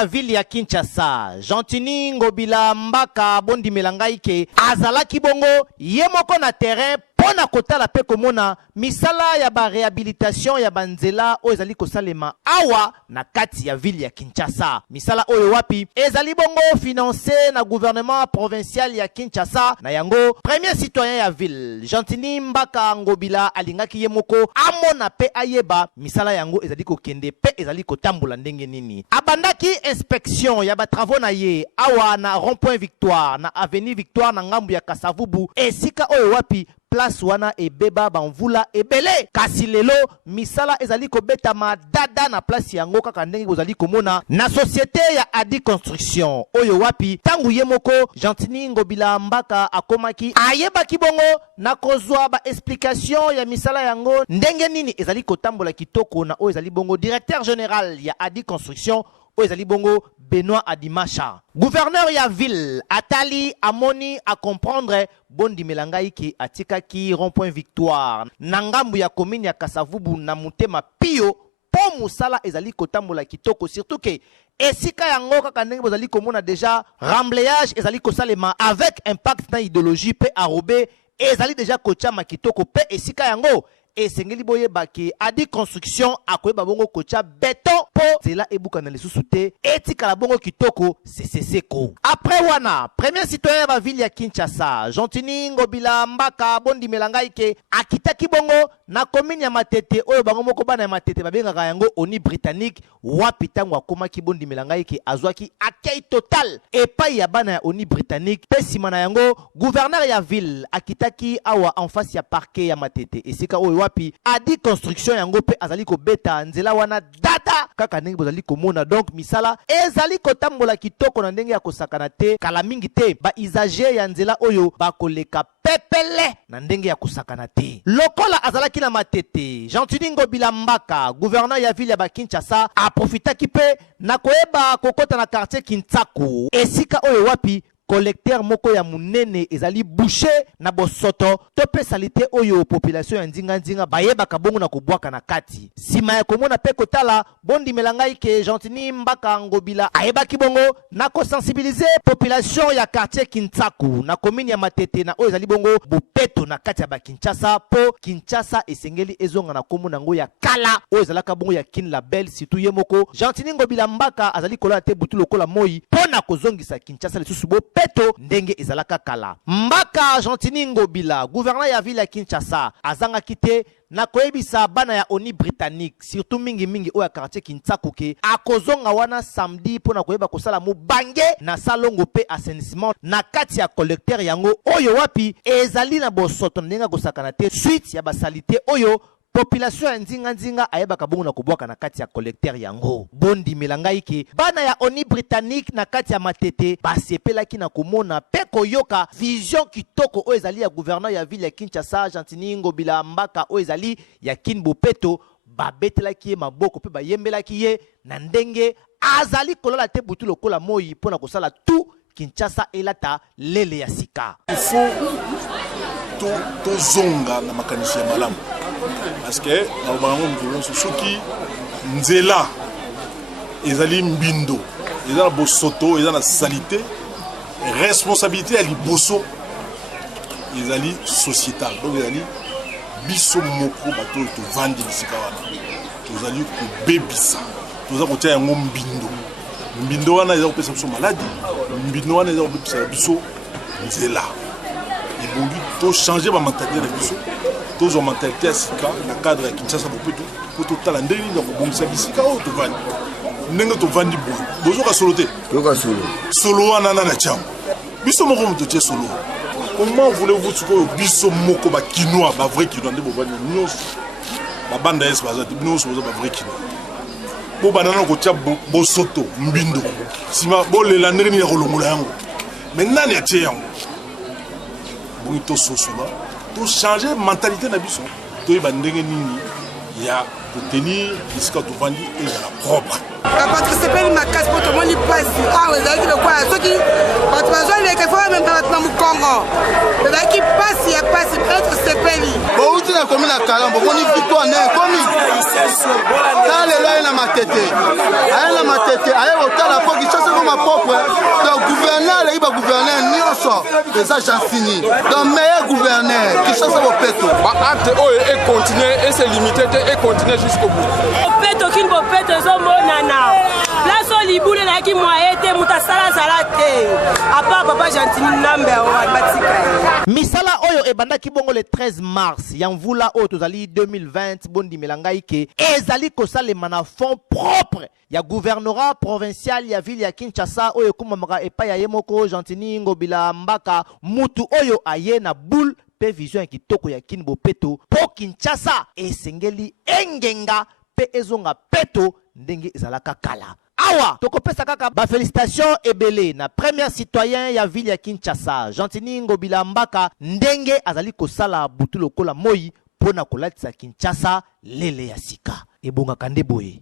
ya ville ya Kinshasa, Gentini Ngobila Mbaka Bondi Melangaike, azalaki bongo yemoko na terrain pona kotala pe komona misala ya ba réhabilitation ya banzela o ezali kosalema awa na kati ya ville ya Kinshasa. Misala oyo wapi ezali bongo financé na gouvernement provincial ya Kinshasa na yango premier citoyen ya ville Gentini Mbaka Ngobila alingaki yemoko amona pe ayeba misala yango ezali kokende pe ezali kotambola ndenge nini. Abandaki inspection ya ba travaux na ye awa na rond-point Victoire na avenue Victoire na ngambu ya Kasavubu esika oyo wapi place wana ebeba banvula ebele kasi lelo misala ezali kobetama dada na place yango kaka ndenge bozali komona na société ya Adi Construction oyo wapi tangu yemoko Gentini Ngobila Mbaka akomaki ayebaki bongo na kozwa ba explication ya misala yango ndenge nini ezali kotambola kitoko na oyo ezali bongo directeur général ya Adi Construction oyo ezali bongo Benoît Adimacha. Gouverneur ya ville atali amoni a comprendre Bondi Melangaike atikaki rond-point Victoire na ngambu ya commune ya Kasavubu na mutema pio po musala ezali kotambola kitoko surtout que esika yango kaka ndenge bozali komona déjà remblayage ezali kosalema avec impact na idéologie pe arobé ezali déjà kochama kitoko pe esika yango esengeli boye baki Adi Construction akoyeba bongo kocha beton po zela ebuka na lisusu te etika la bongo kitoko seseseko. Après wana premier citoyen ba ville ya Kinshasa Gentini Ngobila Mbaka Bondi Melangaike akitaki bongo na commune ya Matete oyo bango moko bana ya Matete babengaka yango Oni Britannique wapi tango akomaki Bondi Melangaike azwaki accueil total epai ya bana ya Oni Britannique pe sima na yango gouverneur ya ville akitaki awa en face ya parquet ya Matete esika oyo wapi Adi Construction yango pe azali ko beta nzela wana data kaka ndenge bozali komona donc misala ezali kotambola kitoko na ndenge ya kosakana te kala mingi te ba usager ya nzela oyo bakoleka pepele na ndenge ya kosakana te lokola azalaki na Matete Gentini Ngobila Mbaka gouverneur ya ville ya Kinshasa aprofitaki pe na koyeba kokota na quartier Kintsaku esika oyo wapi collecteur moko ya munene ezali boucher na bosoto to pe salite oyo population ya nzinga bayeba kabongo na kubwaka na kati sima ya komona pe kotala Bondi Melangaike Gentini Mbaka Ngobila ayeba kibongo na ko sensibiliser population ya quartier Kintsaku na commune ya Matete na oyo ezali bongo bupeto na kati ya Kinshasa po Kinshasa esengeli ezonga na komona ngo ya kala oyo ezalaka bongo ya kin label surtout yemoko Gentini Ngobila Mbaka azali kola te butu lokola moi pona kozongisa Kinshasa lisusu bo peto ndenge ezalaka kala. Mbaka Gentini Ngobila gouverneur ya ville ya Kinshasa azanga kite na koyebisa bana ya Oni Britannique surtout mingi oya quartier Kintsaku ke akozonga wana samedi pona koyeba kosala mubange na salongo pe assainissement na kati ya collecteur yango oyo wapi ezali na bosoto ndenge kosakana te suite ya basalite oyo population ya nzinga ayeba kabongo na kubwaka na kati ya collecteur yango. Bondi Melangaike bana ya Oni Britannique na kati ya Matete basepelaki na komona pe koyoka vision kitoko oyo ezali ya gouverneur ya ville ya Kinshasa Gentini Ngobila Mbaka oyo ezali ya Kinbopeto babetelaki ye maboko pe bayembelaki ye na ndenge azali kolola te butu lokola moi pona kosala tout Kinshasa elata lele ya sika. To zonga na makanisi ya malamu parce que na bango mbindo soki nzela ezali mbindo ezala bosoto ezala salite responsabilité ya liboso ezali sociétal donc ezali biso moko bato to vandi bisika wana tozali ko bebisa toza ko tia yango mbindo wana ezala ko pesa biso maladi mbindo wana ezala ko pesa biso nzela ibongi to changer ba mentalité na biso tous ont mentalité à sika na cadre ya Kinshasa bopeto ko to tala ndenge ni ko bongisa bisika o to vandi ndenge to vandi bozo ka solo te to ka solo wana na chao biso moko moto tie solo comment voulez-vous que biso moko ba kinois ba vrai kinois ndebo bani nyos ba banda es bazati nyos bozo ba vrai kinois bo banana ko tia bosoto mbindo sima bolela ndenge ni ya kolongola yango maintenant ya tie yango bongi to sosola to changer mentalité na biso to yeba ndenge nini ya pour tenir jusqu'à tout vendre et la propre parce que c'est pas une macasse pour tout le monde passe ah vous avez le quoi ceux qui quand tu vas les fois même dans le Congo là qui passe il y a pas c'est peut-être c'est pas lui bon tu na comme la calambo on y victoire né comme lelo aye na matete aye kotala mpo Kinshasa ko mapropre donc gouverneur aleki bagouverneur nyonso eza Gentini donc meilleur gouverneur Kinshasa bopeto baacte oyo econtinue eselimite te econtinue jusqu'au bout bopeto kini bopeto ezomonana place oyo libula elaki moye te moto asalazala te apa papa Gentini nambe batika ye misala oyo ebandaki bongo le 13 mars ya mvula oyo tozali 2020 bondimela ngai ke ezali kosalema na fond propre ya gouvernorat provincial ya ville ya Kinshasa oyo ekomamaka epai ya ye moko Gentini Ngobila Mbaka mutu oyo aye na boule pe vision ya kitoko ya kini bopeto po Kinshasa esengeli engenga pe ezonga peto ndenge ezalaka kala. Awa tokopesa kaka ba félicitations ebele na premier citoyen ya ville ya Kinshasa Gentini Ngobila Mbaka ndenge azali kosala butu lokola moi pona kolatisa Kinshasa lele ya sika ebonga kande boye.